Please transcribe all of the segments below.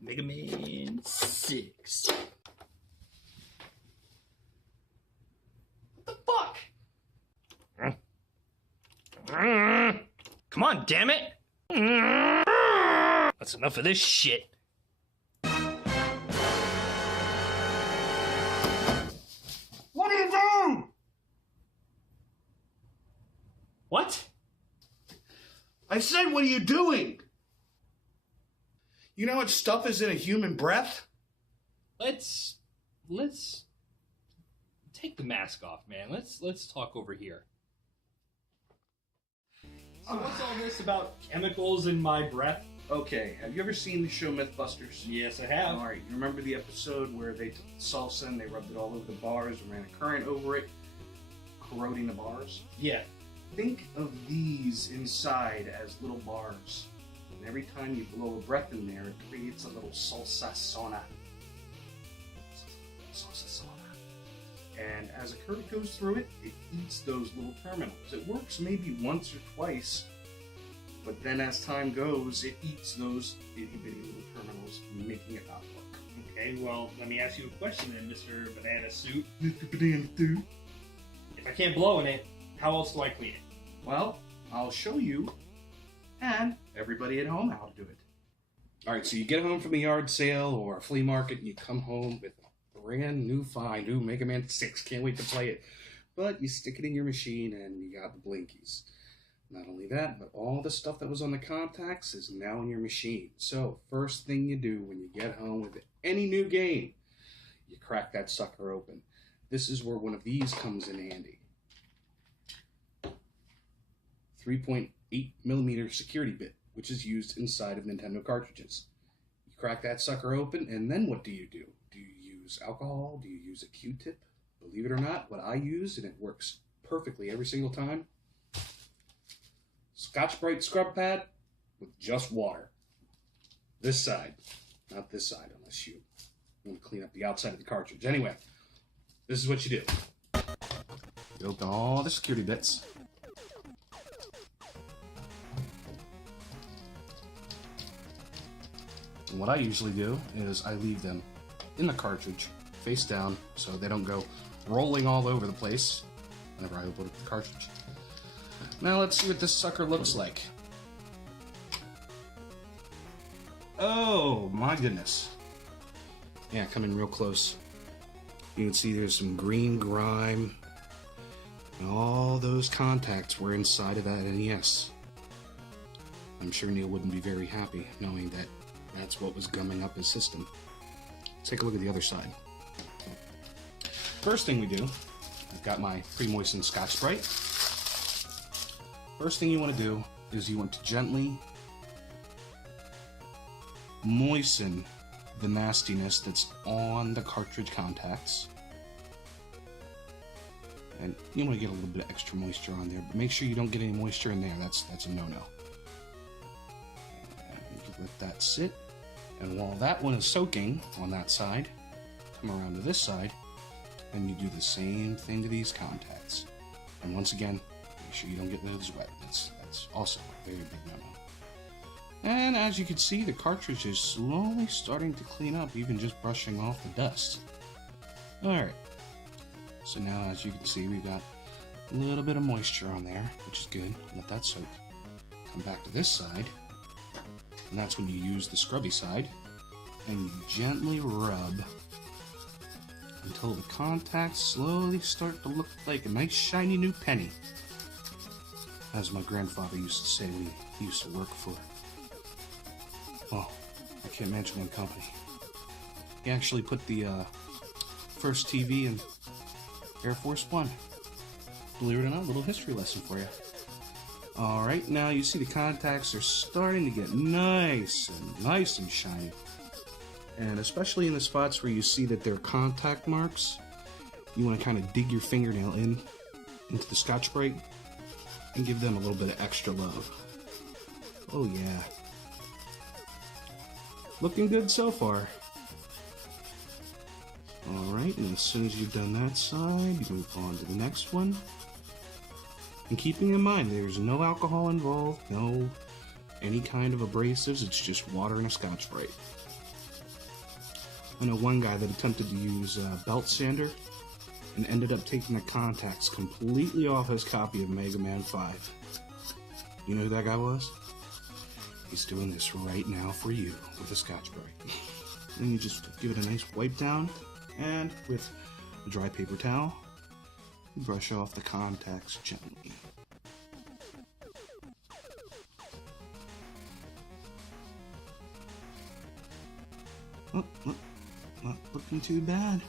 Mega Man 6. What the fuck? Come on, damn it! That's enough of this shit. What are you doing? What? I said, what are you doing? You know what stuff is in a human breath? Let's take the mask off, man. Let's talk over here. So what's all this about chemicals in my breath? Okay, have you ever seen the show Mythbusters? Yes, I have. Alright, you remember the episode where they took the salsa and they rubbed it all over the bars and ran a current over it, corroding the bars? Yeah. Think of these inside as little bars. And every time you blow a breath in there, it creates a little salsa sauna. Salsa sauna. And as a current goes through it, it eats those little terminals. It works maybe once or twice, but then as time goes, it eats those itty bitty little terminals, making it not work. Okay, well, let me ask you a question then, Mr. Banana Suit. Mr. Banana Suit. If I can't blow in it, how else do I clean it? Well, I'll show you, and everybody at home, how to do it. Alright, so you get home from a yard sale or a flea market, and you come home with a brand new fine, new Mega Man 6, can't wait to play it. But you stick it in your machine, and you got the blinkies. Not only that, but all the stuff that was on the contacts is now in your machine. So, first thing you do when you get home with any new game, you crack that sucker open. This is where one of these comes in handy. 3.8mm security bit, which is used inside of Nintendo cartridges. You crack that sucker open, and then what do? Do you use alcohol? Do you use a Q-tip? Believe it or not, what I use, and it works perfectly every single time, Scotch-Brite scrub pad with just water. This side, not this side, unless you want to clean up the outside of the cartridge. Anyway, this is what you do. You open all the security bits. And what I usually do is I leave them in the cartridge, face down, so they don't go rolling all over the place whenever I open up the cartridge. Now let's see what this sucker looks like. Oh my goodness. Yeah, come in real close. You can see there's some green grime. And all those contacts were inside of that NES. I'm sure Neil wouldn't be very happy knowing that that's what was gumming up his system. Let's take a look at the other side. First thing we do, I've got my pre-moistened Scotch-Brite. First thing you want to do is you want to gently moisten the nastiness that's on the cartridge contacts. And you want to get a little bit of extra moisture on there, but make sure you don't get any moisture in there. That's a no-no. And you let that sit. And while that one is soaking on that side, come around to this side, and you do the same thing to these contacts. And once again, make sure you don't get those wet. That's also a very big no-no. And as you can see, the cartridge is slowly starting to clean up, even just brushing off the dust. Alright, so now as you can see, we've got a little bit of moisture on there, which is good. Let that soak. Come back to this side, and that's when you use the scrubby side, and you gently rub until the contacts slowly start to look like a nice shiny new penny. As my grandfather used to say when he used to work for, well, I can't mention what company. He actually put the first TV in Air Force One. Believe it or not, a little history lesson for you. Alright, now you see the contacts are starting to get nice and shiny. And especially in the spots where you see that they're contact marks, you want to kind of dig your fingernail into the Scotch-Brite and give them a little bit of extra love. Oh yeah. Looking good so far. Alright, and as soon as you've done that side, you move on to the next one. And keeping in mind, there's no alcohol involved, no any kind of abrasives, it's just water and a Scotch-Brite. I know one guy that attempted to use a belt sander and ended up taking the contacts completely off his copy of Mega Man 5. You know who that guy was? He's doing this right now for you with a Scotch-Brite. Then you just give it a nice wipe down, and with a dry paper towel, brush off the contacts gently. Oh, not looking too bad.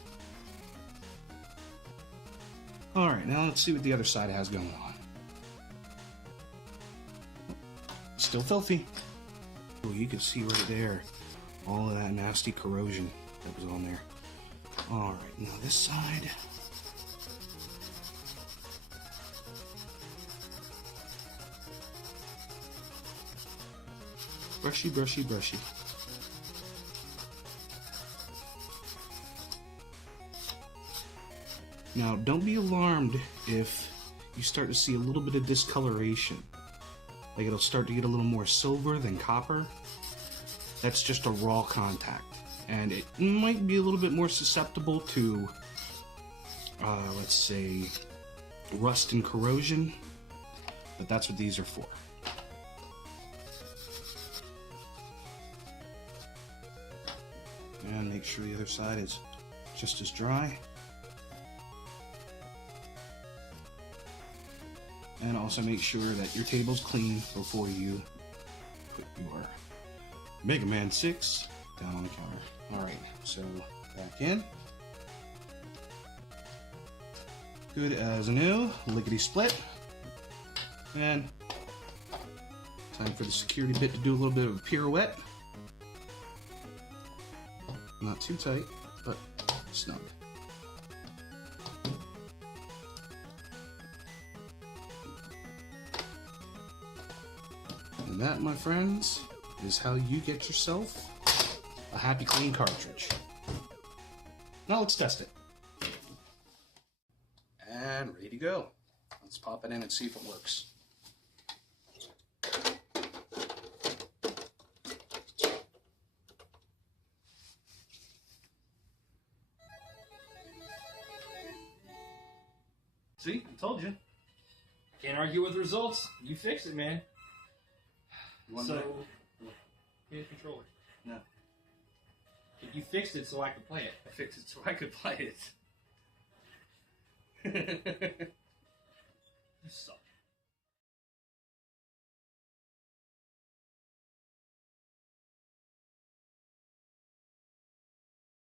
Alright, now let's see what the other side has going on. Still filthy. Oh, you can see right there all of that nasty corrosion that was on there. Alright, now this side. Brushy, brushy, brushy. Now, don't be alarmed if you start to see a little bit of discoloration. Like it'll start to get a little more silver than copper. That's just a raw contact. And it might be a little bit more susceptible to, let's say, rust and corrosion. But that's what these are for. And make sure the other side is just as dry. And also make sure that your table's clean before you put your Mega Man 6 down on the counter. Alright, so back in. Good as new, lickety split. And time for the security bit to do a little bit of a pirouette. Not too tight, but snug. And that, my friends, is how you get yourself a happy clean cartridge. Now let's test it. And ready to go. Let's pop it in and see if it works. See, I told you. Can't argue with results. You fixed it, man. So, here's the controller. No. You fixed it so I could play it. I fixed it so I could play it. You suck.